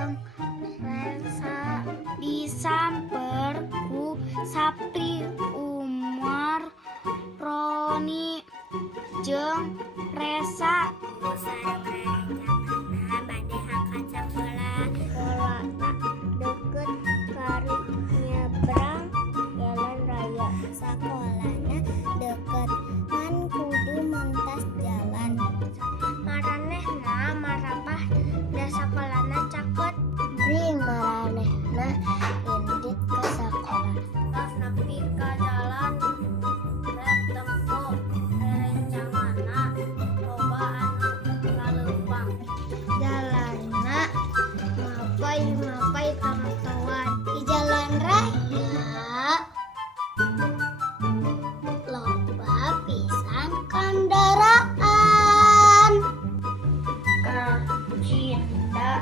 jeung Resa disamper ku Sapri, Umar, Roni jeung Resa sareng rencana bade hangkat sakola. Sekolahna deket kari nyabrang jalan raya. Sakolahna deket ngan kudu mentas jalan. Maranehna marapah da sakolahna caket. Bring maranehna indit ka sakolah. Pas nepi ka jalan rek tempo rerencangana loba anu kaleumpang. Jalanna mapay kamatoan. Di jalan raya loba pisan kendaraan. Kacinda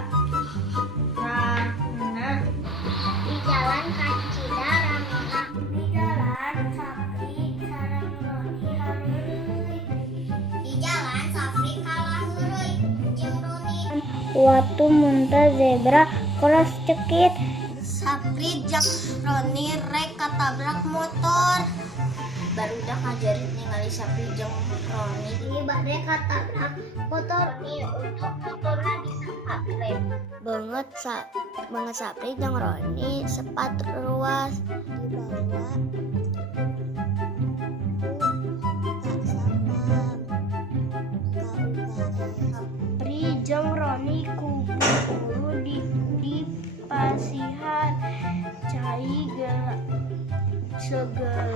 Rana di jalan Kacida Ramona. Di jalan Sapri sareng Roni hareureuy. Di jalan Sapri kalah heureuy jeung Roni. Waktu muntah zebra cross cekit. Sapri jeung Roni rek katabrak motor. Barudak ngajarin ningali Sapri jeung Roni ini bade katabrak motor nih untuk motorna disepat rem. Banget Sapri jeung Roni sepat ruas dibawa tak sapam ka UKM. Sapri jeung Roni kumpul di pasihan cai segala